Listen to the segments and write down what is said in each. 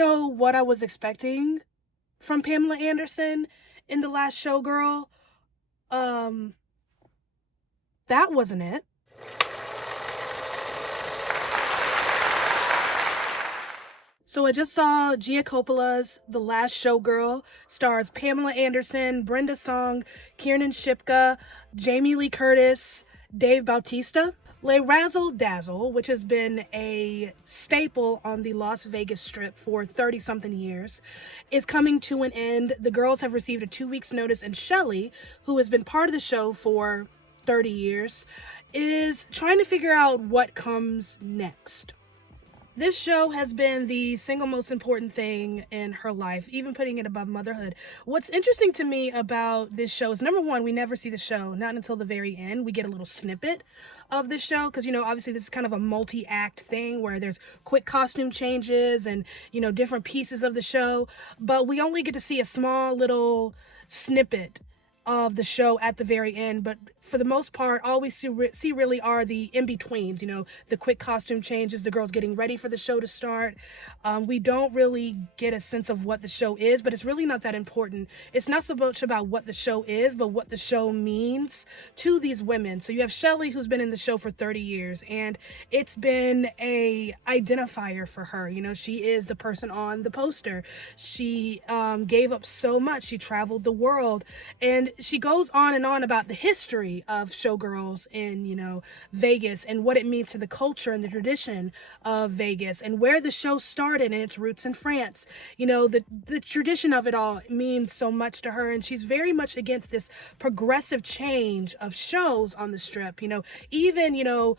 know what I was expecting from Pamela Anderson in the last Showgirl. Um, that wasn't it. So I just saw Gia Coppola's The Last Showgirl, stars Pamela Anderson, Brenda Song, Kiernan Shipka, Jamie Lee Curtis, Dave Bautista. Le Razzle Dazzle, which has been a staple on the Las Vegas Strip for 30-something years, is coming to an end. The girls have received a 2 weeks notice, and Shelley, who has been part of the show for 30 years, is trying to figure out what comes next. This show has been the single most important thing in her life, even putting it above motherhood. What's interesting to me about this show is, number one, we never see the show, not until the very end. We get a little snippet of the show because, obviously this is kind of a multi-act thing where there's quick costume changes and, different pieces of the show. But we only get to see a small little snippet of the show at the very end. But for the most part, all we see really are the in-betweens, the quick costume changes, the girls getting ready for the show to start. We don't really get a sense of what the show is, but it's really not that important. It's not so much about what the show is, but what the show means to these women. So you have Shelley, who's been in the show for 30 years, and it's been a identifier for her. She is the person on the poster. She gave up so much. She traveled the world, and she goes on and on about the history of showgirls in, Vegas, and what it means to the culture and the tradition of Vegas, and where the show started and its roots in France. The tradition of it all means so much to her, and she's very much against this progressive change of shows on the Strip. Even,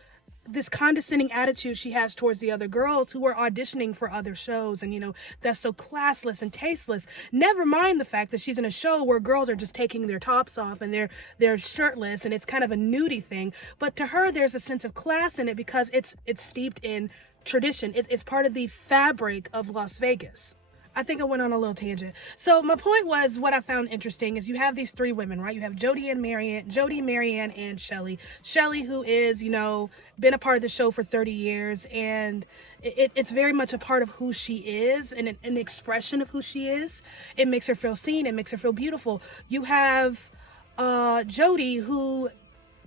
this condescending attitude she has towards the other girls who are auditioning for other shows, and that's so classless and tasteless. Never mind the fact that she's in a show where girls are just taking their tops off and they're shirtless, and it's kind of a nudie thing. But to her, there's a sense of class in it because it's steeped in tradition. It's part of the fabric of Las Vegas. I think I went on a little tangent. So my point was, what I found interesting is you have these three women, right? You have Jody, Marianne, and Shelley. Shelley, who is, been a part of the show for 30 years, and it's very much a part of who she is and an expression of who she is. It makes her feel seen. It makes her feel beautiful. You have Jody, who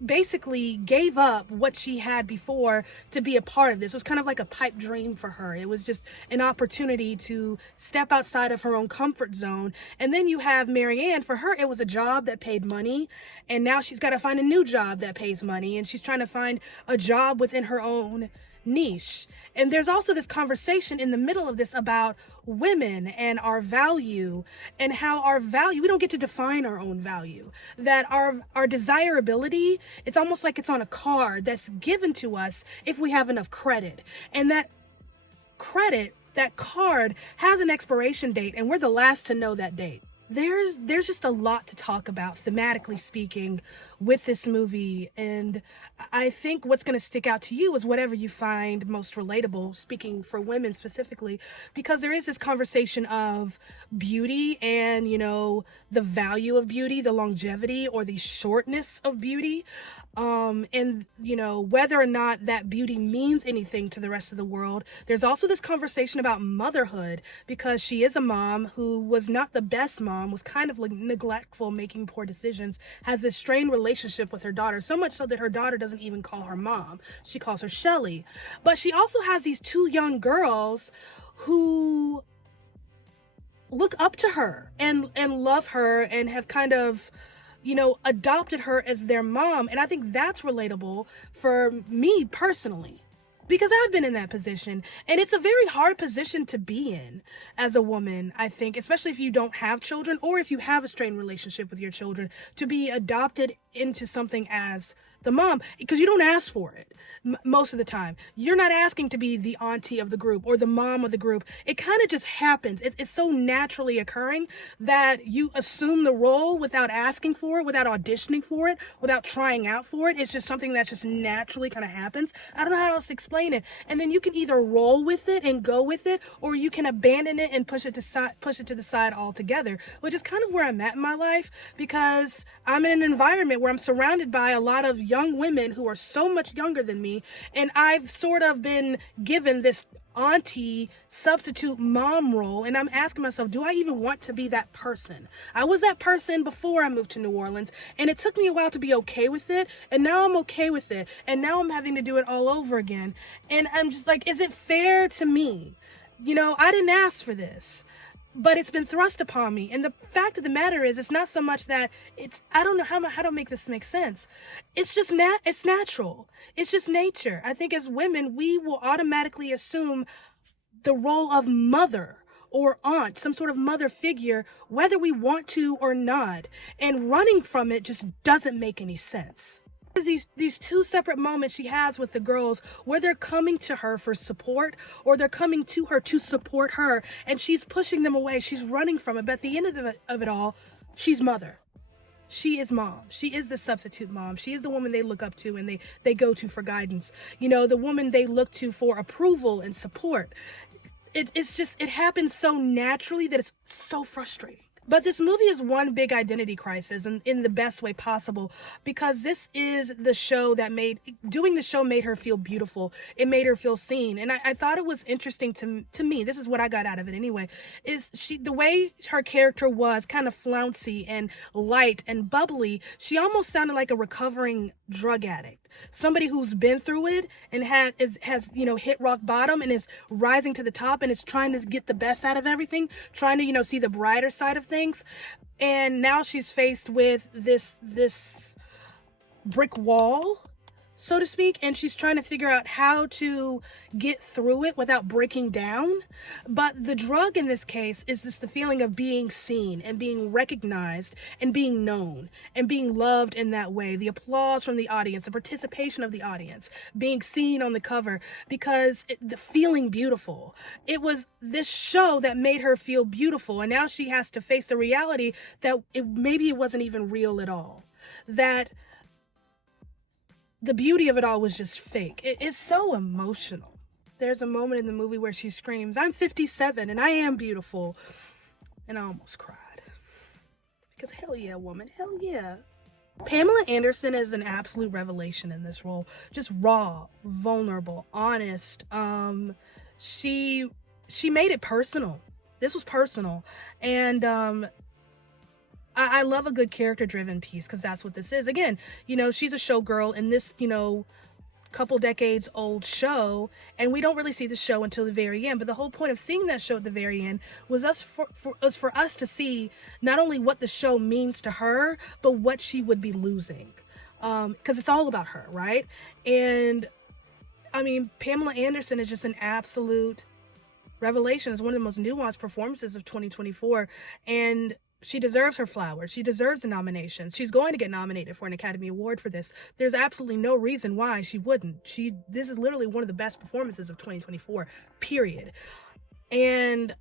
basically gave up what she had before to be a part of this. It was kind of like a pipe dream for her. It was just an opportunity to step outside of her own comfort zone. And then you have Marianne. For her, it was a job that paid money, and now she's got to find a new job that pays money, and she's trying to find a job within her own niche. And there's also this conversation in the middle of this about women and our value, and how our value, we don't get to define our own value, that our desirability, it's almost like it's on a card that's given to us if we have enough credit, and that card has an expiration date, and we're the last to know that date. There's just a lot to talk about, thematically speaking, with this movie, and I think what's going to stick out to you is whatever you find most relatable, speaking for women specifically, because there is this conversation of beauty and, the value of beauty, the longevity or the shortness of beauty, and, whether or not that beauty means anything to the rest of the world. There's also this conversation about motherhood, because she is a mom who was not the best mom, was kind of neglectful, making poor decisions, has this strained relationship with her daughter, so much so that her daughter doesn't even call her mom. She calls her Shelley. But she also has these two young girls who look up to her and love her and have kind of, adopted her as their mom. And I think that's relatable for me personally, because I've been in that position, and it's a very hard position to be in as a woman, I think, especially if you don't have children, or if you have a strained relationship with your children, to be adopted into something as the mom, because you don't ask for it most of the time. You're not asking to be the auntie of the group or the mom of the group. It kind of just happens. It's so naturally occurring that you assume the role without asking for it, without auditioning for it, without trying out for it. It's just something that just naturally kind of happens. I don't know how else to explain it. And then you can either roll with it and go with it, or you can abandon it and push it to the side altogether, which is kind of where I'm at in my life, because I'm in an environment where I'm surrounded by a lot of young women who are so much younger than me, and I've sort of been given this auntie substitute mom role, and I'm asking myself, do I even want to be that person? I was that person before I moved to New Orleans, and it took me a while to be okay with it, and now I'm okay with it, and now I'm having to do it all over again. And I'm just like, is it fair to me? You know, I didn't ask for this, but it's been thrust upon me. And the fact of the matter is, it's not so much that I don't know how to make this make sense. It's just it's natural. It's just nature. I think as women, we will automatically assume the role of mother or aunt, some sort of mother figure, whether we want to or not. And running from it just doesn't make any sense. These two separate moments she has with the girls where they're coming to her for support, or they're coming to her to support her, and she's pushing them away. She's running from it. But at the end of it all, she's mother. She is mom. She is the substitute mom. She is the woman they look up to and they go to for guidance. You know, the woman they look to for approval and support. It happens so naturally that it's so frustrating. But this movie is one big identity crisis, and in the best way possible, because this is the show that doing the show made her feel beautiful. It made her feel seen. And I thought it was interesting to me, this is what I got out of it anyway, is the way her character was kind of flouncy and light and bubbly. She almost sounded like a recovering drug addict. Somebody who's been through it and has hit rock bottom and is rising to the top and is trying to get the best out of everything, trying to see the brighter side of things. And now she's faced with this brick wall, so to speak, and she's trying to figure out how to get through it without breaking down. But the drug in this case is just the feeling of being seen and being recognized and being known and being loved in that way. The applause from the audience, the participation of the audience, being seen on the cover, because the feeling beautiful. It was this show that made her feel beautiful, and now she has to face the reality that maybe it wasn't even real at all. That the beauty of it all was just fake. It's so emotional. There's a moment in the movie where she screams, "I'm 57 and I am beautiful." And I almost cried. Because hell yeah, woman, hell yeah. Pamela Anderson is an absolute revelation in this role. Just raw, vulnerable, honest. She made it personal. This was personal. And I love a good character-driven piece, because that's what this is. Again, she's a showgirl in this, couple decades old show, and we don't really see the show until the very end. But the whole point of seeing that show at the very end was for us to see not only what the show means to her, but what she would be losing. Because it's all about her, right? And I mean, Pamela Anderson is just an absolute revelation. It's one of the most nuanced performances of 2024, and she deserves her flowers. She deserves the nominations. She's going to get nominated for an Academy Award for this. There's absolutely no reason why she wouldn't. This is literally one of the best performances of 2024, period. And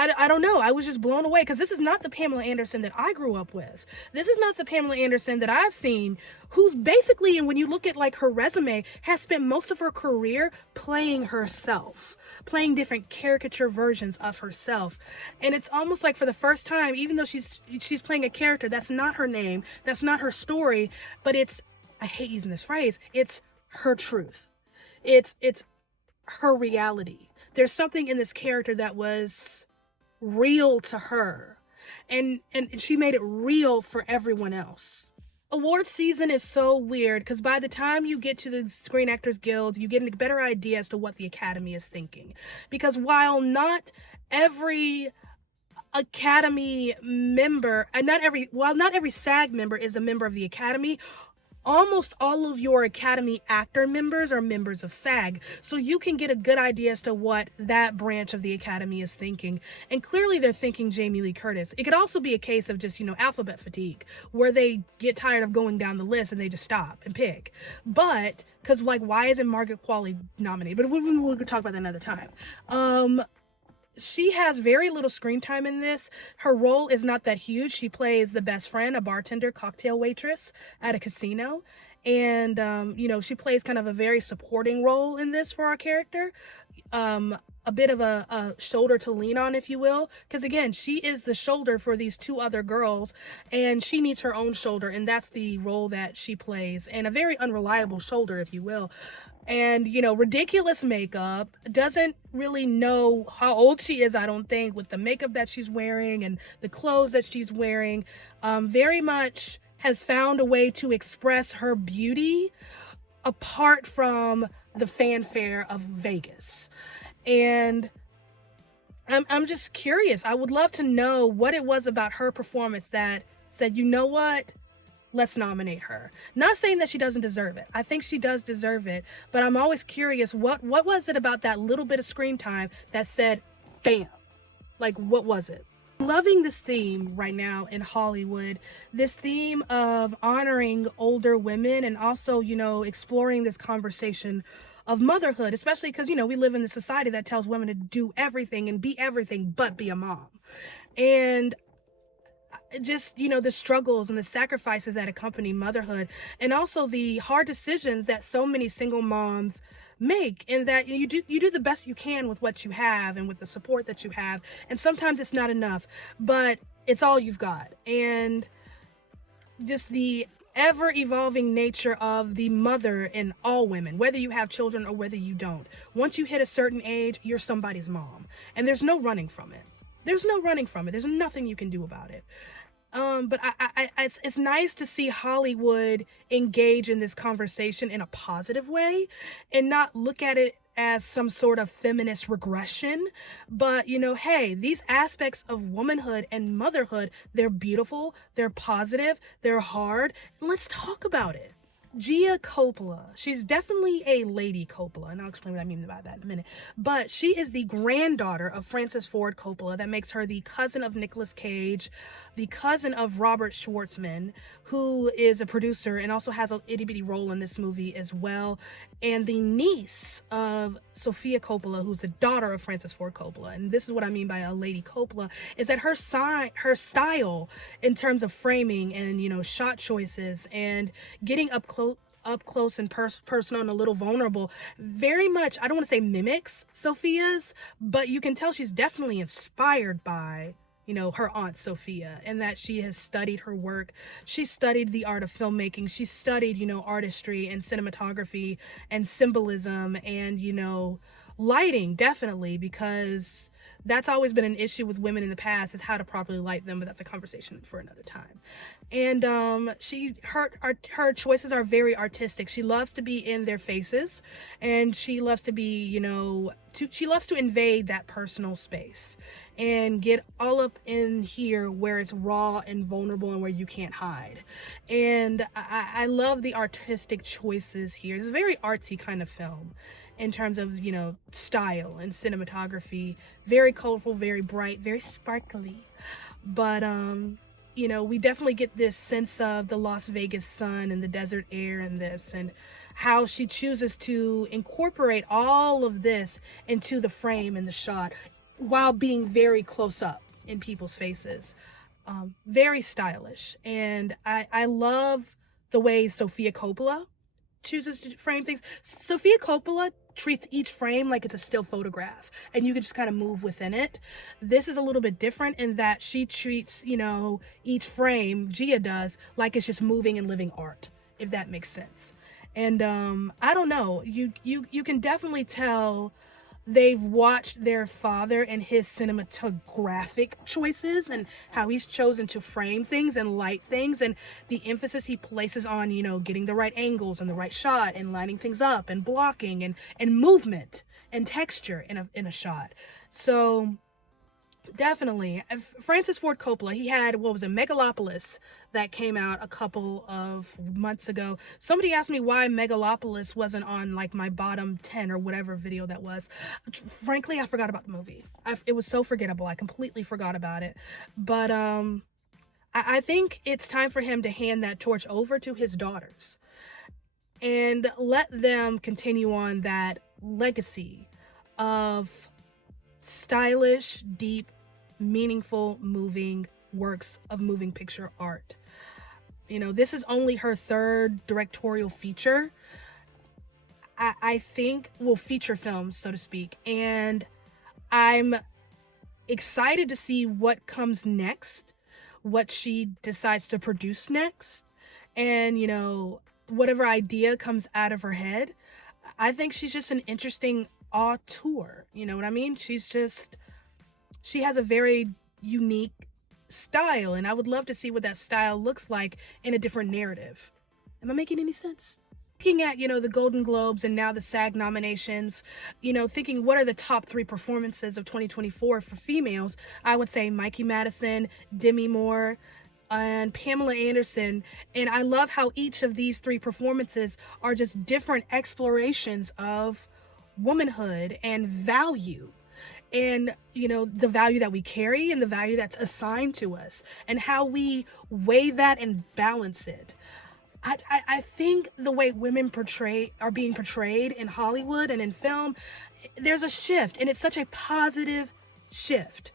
I don't know. I was just blown away, because this is not the Pamela Anderson that I grew up with. This is not the Pamela Anderson that I've seen, who's basically, and when you look at like her resume, has spent most of her career playing herself, playing different caricature versions of herself. And it's almost like for the first time, even though she's playing a character, that's not her name, that's not her story, but I hate using this phrase, it's her truth. It's her reality. There's something in this character that was real to her, and she made it real for everyone else. Awards season is so weird, because by the time you get to the Screen Actors Guild, you get a better idea as to what the Academy is thinking. Because while not every Academy member, and not every SAG member is a member of the Academy, almost all of your Academy actor members are members of SAG. So you can get a good idea as to what that branch of the Academy is thinking. And clearly they're thinking Jamie Lee Curtis. It could also be a case of just, alphabet fatigue, where they get tired of going down the list and they just stop and pick. But, because why isn't Margaret Qualley nominated? But we could talk about that another time. She has very little screen time in this. Her role is not that huge. She plays the best friend, a bartender, cocktail waitress at a casino. And, she plays kind of a very supporting role in this for our character. A bit of a shoulder to lean on, if you will, because again, she is the shoulder for these two other girls, and she needs her own shoulder, and that's the role that she plays, and a very unreliable shoulder, if you will. And ridiculous makeup, doesn't really know how old she is, I don't think, with the makeup that she's wearing and the clothes that she's wearing. Very much has found a way to express her beauty apart from the fanfare of Vegas. And I'm just curious. I would love to know what it was about her performance that said, you know what? Let's nominate her. Not saying that she doesn't deserve it. I think she does deserve it, but I'm always curious, what was it about that little bit of screen time that said, bam? Like, what was it? Loving this theme right now in Hollywood, this theme of honoring older women and also, exploring this conversation of motherhood, especially because, we live in a society that tells women to do everything and be everything but be a mom. And just, the struggles and the sacrifices that accompany motherhood, and also the hard decisions that so many single moms make, and that you do the best you can with what you have and with the support that you have, and sometimes it's not enough, but it's all you've got. And just the ever evolving nature of the mother in all women, whether you have children or whether you don't. Once you hit a certain age, you're somebody's mom, and there's no running from it. There's nothing you can do about it. But it's nice to see Hollywood engage in this conversation in a positive way and not look at it as some sort of feminist regression. But, hey, these aspects of womanhood and motherhood, they're beautiful, they're positive, they're hard, and let's talk about it. Gia Coppola, she's definitely a lady Coppola, and I'll explain what I mean by that in a minute, but she is the granddaughter of Francis Ford Coppola. That makes her the cousin of Nicolas Cage, the cousin of Robert Schwartzman, who is a producer and also has an itty-bitty role in this movie as well, and the niece of Sofia Coppola, who's the daughter of Francis Ford Coppola. And this is what I mean by a lady Coppola, is that her style in terms of framing and, shot choices and getting up close and personal and a little vulnerable, very much, I don't want to say mimics Sophia's, but you can tell she's definitely inspired by, her aunt Sophia, and that she has studied her work. She studied the art of filmmaking. She studied, artistry and cinematography and symbolism and, lighting, definitely, because that's always been an issue with women in the past, is how to properly light them, but that's a conversation for another time. And her choices are very artistic. She loves to be in their faces, and she loves to be, she loves to invade that personal space and get all up in here where it's raw and vulnerable and where you can't hide. And I love the artistic choices here. It's a very artsy kind of film in terms of, style and cinematography. Very colorful, very bright, very sparkly. But, we definitely get this sense of the Las Vegas sun and the desert air in this, and how she chooses to incorporate all of this into the frame and the shot while being very close up in people's faces. Very stylish. And I love the way Sofia Coppola chooses to frame things. Sofia Coppola treats each frame like it's a still photograph, and you can just kind of move within it. This is a little bit different in that she treats, each frame, Gia does, like it's just moving and living art, if that makes sense. And I don't know, you can definitely tell they've watched their father and his cinematographic choices and how he's chosen to frame things and light things, and the emphasis he places on, getting the right angles and the right shot and lining things up and blocking and movement and texture in a shot. So definitely, Francis Ford Coppola, he had, Megalopolis, that came out a couple of months ago. Somebody asked me why Megalopolis wasn't on like my bottom 10 or whatever video that was. Frankly, I forgot about the movie. It was so forgettable. I completely forgot about it. But I think it's time for him to hand that torch over to his daughters and let them continue on that legacy of stylish, deep, meaningful, moving works of moving picture art. You know, this is only her third directorial feature. I think, well, feature film, so to speak. And I'm excited to see what comes next, what she decides to produce next, and, you know, whatever idea comes out of her head. I think she's just an interesting auteur. You know what I mean? She has a very unique style, and I would love to see what that style looks like in a different narrative. Am I making any sense? Looking at, you know, the Golden Globes and now the SAG nominations, you know, thinking what are the top 3 performances of 2024 for females, I would say Mikey Madison, Demi Moore, and Pamela Anderson. And I love how each of these 3 performances are just different explorations of womanhood and value. And, you know, the value that we carry and the value that's assigned to us and how we weigh that and balance it. I think the way women are being portrayed in Hollywood and in film, there's a shift, and it's such a positive shift.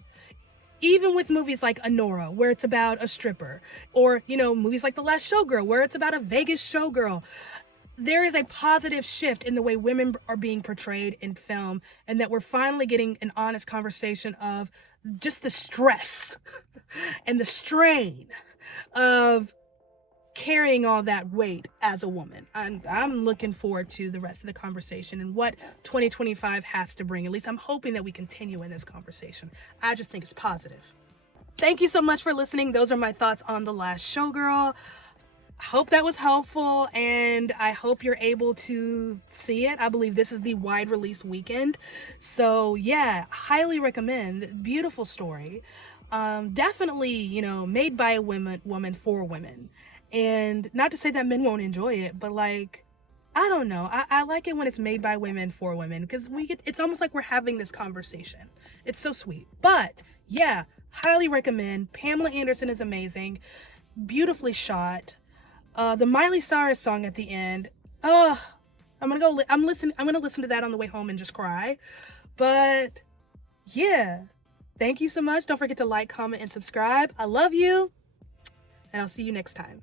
Even with movies like Anora, where it's about a stripper, or, you know, movies like The Last Showgirl, where it's about a Vegas showgirl, there is a positive shift in the way women are being portrayed in film, and that we're finally getting an honest conversation of just the stress and the strain of carrying all that weight as a woman. I'm looking forward to the rest of the conversation and what 2025 has to bring. At least I'm hoping that we continue in this conversation. I just think it's positive. Thank you so much for listening. Those are my thoughts on The Last Showgirl. I hope that was helpful, and I hope you're able to see it. I believe this is the wide release weekend. So yeah, highly recommend. Beautiful story. Definitely, you know, made by a woman for women. And not to say that men won't enjoy it, but like, I don't know. I like it when it's made by women for women, because it's almost like we're having this conversation. It's so sweet. But yeah, highly recommend. Pamela Anderson is amazing. Beautifully shot. The Miley Cyrus song at the end. I'm gonna listen to that on the way home and just cry. But yeah, thank you so much. Don't forget to like, comment, and subscribe. I love you, and I'll see you next time.